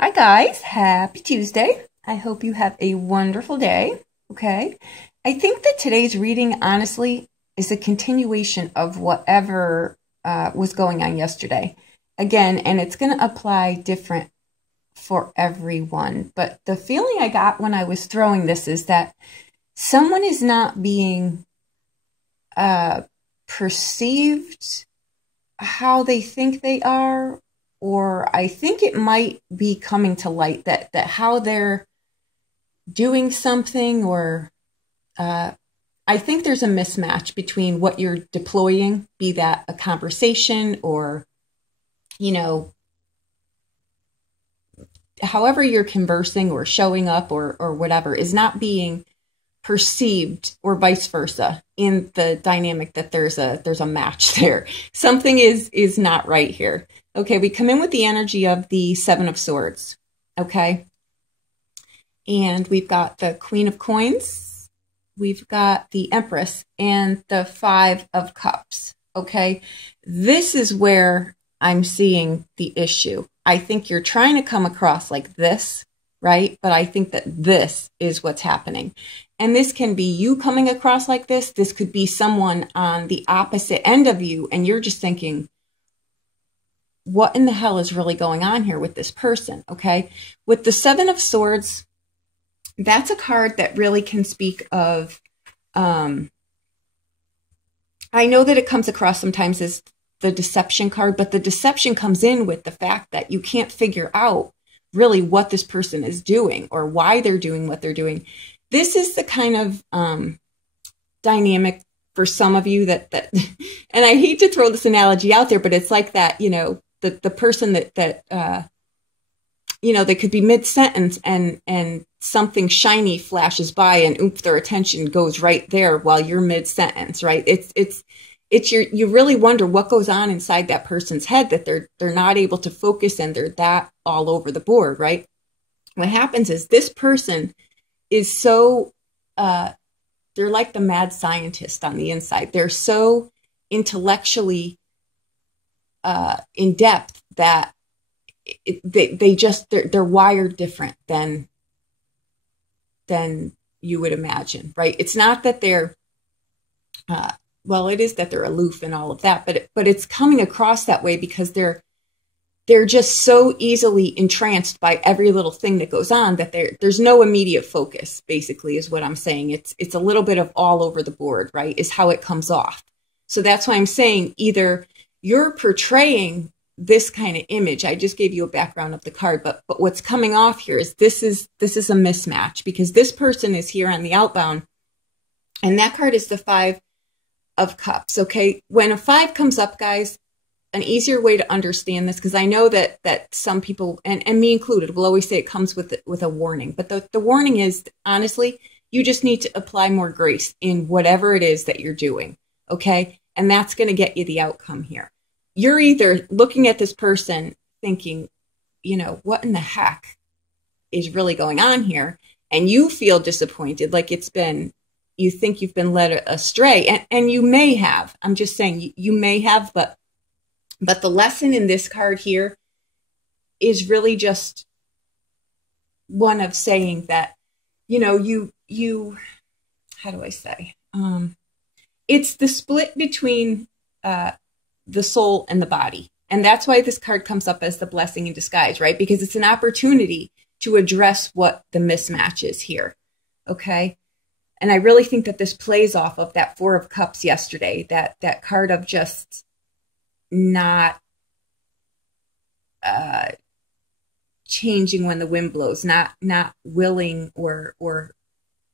Hi guys, happy Tuesday. I hope you have a wonderful day. Okay. I think that today's reading, honestly, is a continuation of whatever was going on yesterday. Again, and it's going to apply different for everyone. But the feeling I got when I was throwing this is that someone is not being perceived how they think they are, or I think it might be coming to light that how they're doing something, or I think there's a mismatch between what you're deploying, be that a conversation or, you know, however you're conversing or showing up or whatever, is not being perceived, or vice versa, in the dynamic that there's a match there. Something is not right here. Okay, we come in with the energy of the Seven of Swords. Okay, and we've got the Queen of Coins, we've got the Empress, and the Five of Cups. Okay, this is where I'm seeing the issue. I think you're trying to come across like this, right? But I think that this is what's happening. And this can be you coming across like this. This could be someone on the opposite end of you, and you're just thinking, what in the hell is really going on here with this person? Okay. With the Seven of Swords, that's a card that really can speak of, I know that it comes across sometimes as the deception card, but the deception comes in with the fact that you can't figure out really what this person is doing or why they're doing what they're doing. This is the kind of dynamic for some of you that and I hate to throw this analogy out there, but it's like that, you know, the person that you know, they could be mid-sentence and something shiny flashes by and oops, their attention goes right there while you're mid-sentence, right? It's you really wonder what goes on inside that person's head, that they're not able to focus and they're that all over the board, right? What happens is this person is so they're like the mad scientist on the inside. They're so intellectually in depth that they're wired different than you would imagine, right? It's not that they're well, it is that they're aloof and all of that, but it's coming across that way because they're just so easily entranced by every little thing that goes on that there's no immediate focus, basically, is what I'm saying. It's a little bit of all over the board, right, is how it comes off. So that's why I'm saying either you're portraying this kind of image. I just gave you a background of the card, but what's coming off here is this is a mismatch, because this person is here on the outbound, and that card is the Five of Cups. Okay, when a five comes up, guys, an easier way to understand this, because I know that some people, and me included, will always say it comes with a warning. But the warning is, honestly, you just need to apply more grace in whatever it is that you're doing, okay? And that's going to get you the outcome here. You're either looking at this person thinking, you know, what in the heck is really going on here? And you feel disappointed, like you think you've been led astray. And you may have. I'm just saying you may have, but the lesson in this card here is really just one of saying that, you know, you how do I say? It's the split between the soul and the body. And that's why this card comes up as the blessing in disguise, right? Because it's an opportunity to address what the mismatch is here. Okay? And I really think that this plays off of that Four of Cups yesterday, that card of just not changing when the wind blows, not willing, or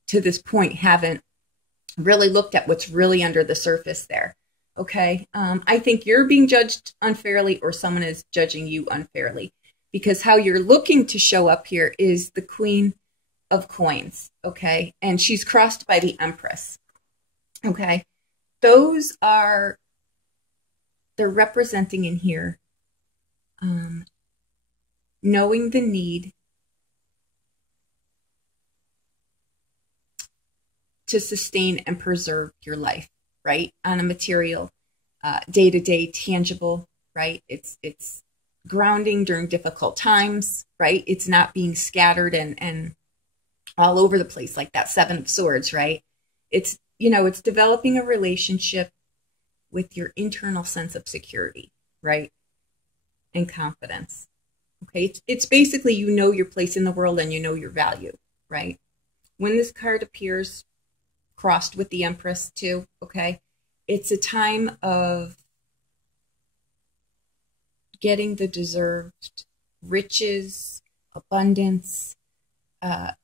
to this point haven't really looked at what's really under the surface there. Okay, I think you're being judged unfairly, or someone is judging you unfairly, because how you're looking to show up here is the Queen of Coins. Okay, and she's crossed by the Empress. Okay, those are, they're representing in here knowing the need to sustain and preserve your life, right? On a material, day-to-day, tangible, right? It's grounding during difficult times, right? It's not being scattered and all over the place like that Seven of Swords, right? It's, it's developing a relationship with your internal sense of security, right? And confidence. Okay. It's basically, your place in the world and your value, right? When this card appears crossed with the Empress too, okay, it's a time of getting the deserved riches, abundance,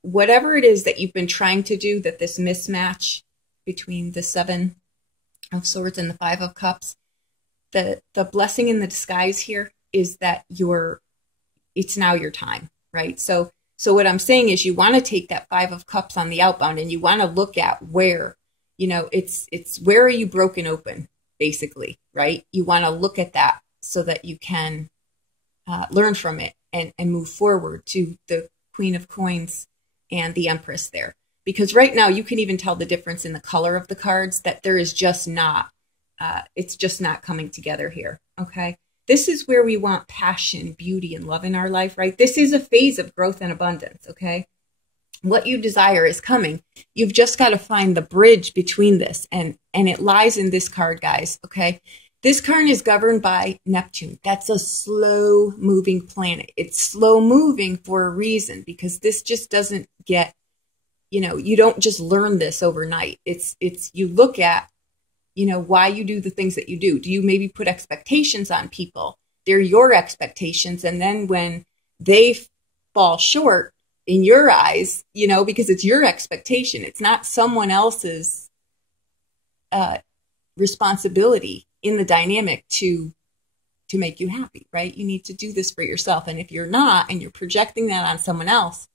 whatever it is that you've been trying to do, that this mismatch between the Seven of Swords and the Five of Cups, the blessing in the disguise here is that it's now your time, right? So what I'm saying is you want to take that Five of Cups on the outbound and you want to look at where, it's where are you broken open, basically, right? You want to look at that so that you can learn from it and move forward to the Queen of Coins and the Empress there. Because right now you can even tell the difference in the color of the cards, that there is just not, it's just not coming together here, okay? This is where we want passion, beauty, and love in our life, right? This is a phase of growth and abundance, okay? What you desire is coming. You've just got to find the bridge between this, and it lies in this card, guys, okay? This card is governed by Neptune. That's a slow-moving planet. It's slow-moving for a reason, because this just doesn't get, you don't just learn this overnight. It's you look at, why you do the things that you do. Do you maybe put expectations on people? They're your expectations. And then when they fall short in your eyes, because it's your expectation, it's not someone else's responsibility in the dynamic to make you happy, right? You need to do this for yourself. And if you're not, and you're projecting that on someone else,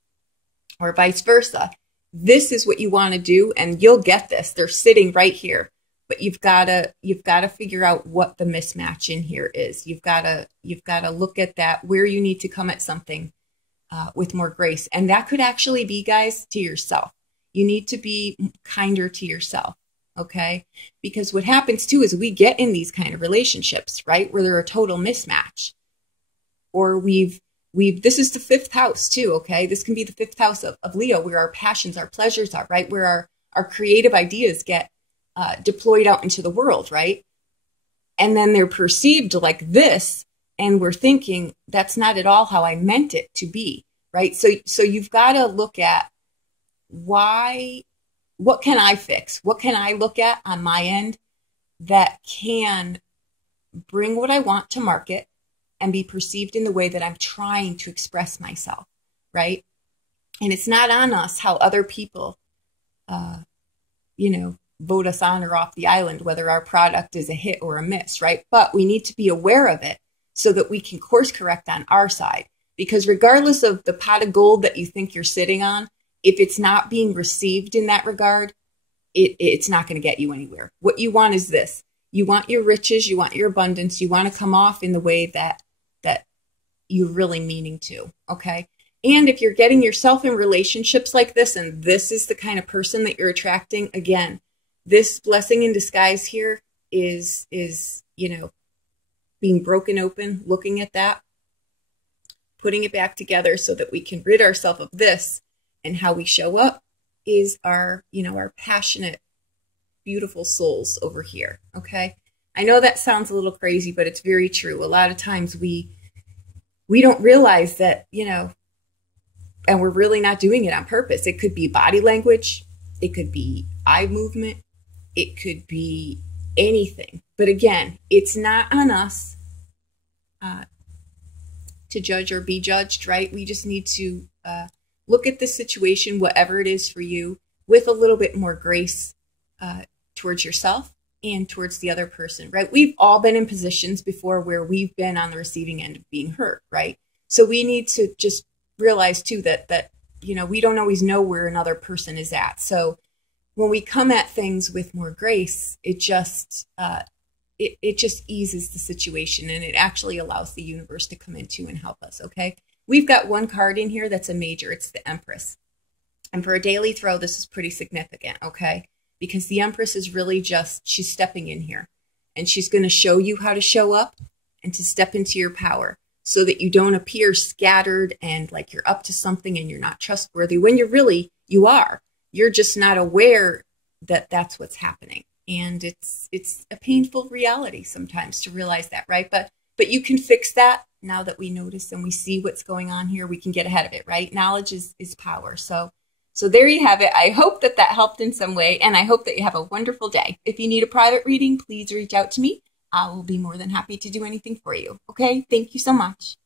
or vice versa, this is what you want to do, and you'll get this. They're sitting right here. But you've got to figure out what the mismatch in here is. You've got to look at that, where you need to come at something with more grace. And that could actually be, guys, to yourself. You need to be kinder to yourself, okay? Because what happens too is we get in these kind of relationships, right, where they're a total mismatch. Or this is the fifth house too, okay? This can be the fifth house of Leo, where our passions, our pleasures are, right? Where our creative ideas get deployed out into the world, right? And then they're perceived like this, and we're thinking that's not at all how I meant it to be, right? So you've got to look at what can I fix? What can I look at on my end that can bring what I want to market and be perceived in the way that I'm trying to express myself, right? And it's not on us how other people, vote us on or off the island, whether our product is a hit or a miss, right? But we need to be aware of it so that we can course correct on our side. Because regardless of the pot of gold that you think you're sitting on, if it's not being received in that regard, it's not going to get you anywhere. What you want is this. You want your riches, you want your abundance, you want to come off in the way that you're really meaning to, okay? And if you're getting yourself in relationships like this, and this is the kind of person that you're attracting, again, this blessing in disguise here is being broken open, looking at that, putting it back together so that we can rid ourselves of this. And how we show up is our passionate, beautiful souls over here, okay? I know that sounds a little crazy, but it's very true. A lot of times we don't realize that, and we're really not doing it on purpose. It could be body language. It could be eye movement. It could be anything. But again, it's not on us to judge or be judged, right? We just need to look at the situation, whatever it is for you, with a little bit more grace towards yourself and towards the other person, right? We've all been in positions before where we've been on the receiving end of being hurt, right? So we need to just realize too that we don't always know where another person is at. So when we come at things with more grace, it just eases the situation, and it actually allows the universe to come into and help us, okay? We've got one card in here that's a major. It's the Empress. And for a daily throw, this is pretty significant, okay? Because the Empress is really she's stepping in here. And she's going to show you how to show up and to step into your power. so that you don't appear scattered and like you're up to something and you're not trustworthy when you are. You're just not aware that that's what's happening. And it's a painful reality sometimes to realize that, right? But you can fix that now that we notice and we see what's going on here. We can get ahead of it, right? Knowledge is power. So there you have it. I hope that helped in some way, and I hope that you have a wonderful day. If you need a private reading, please reach out to me. I will be more than happy to do anything for you. Okay? Thank you so much.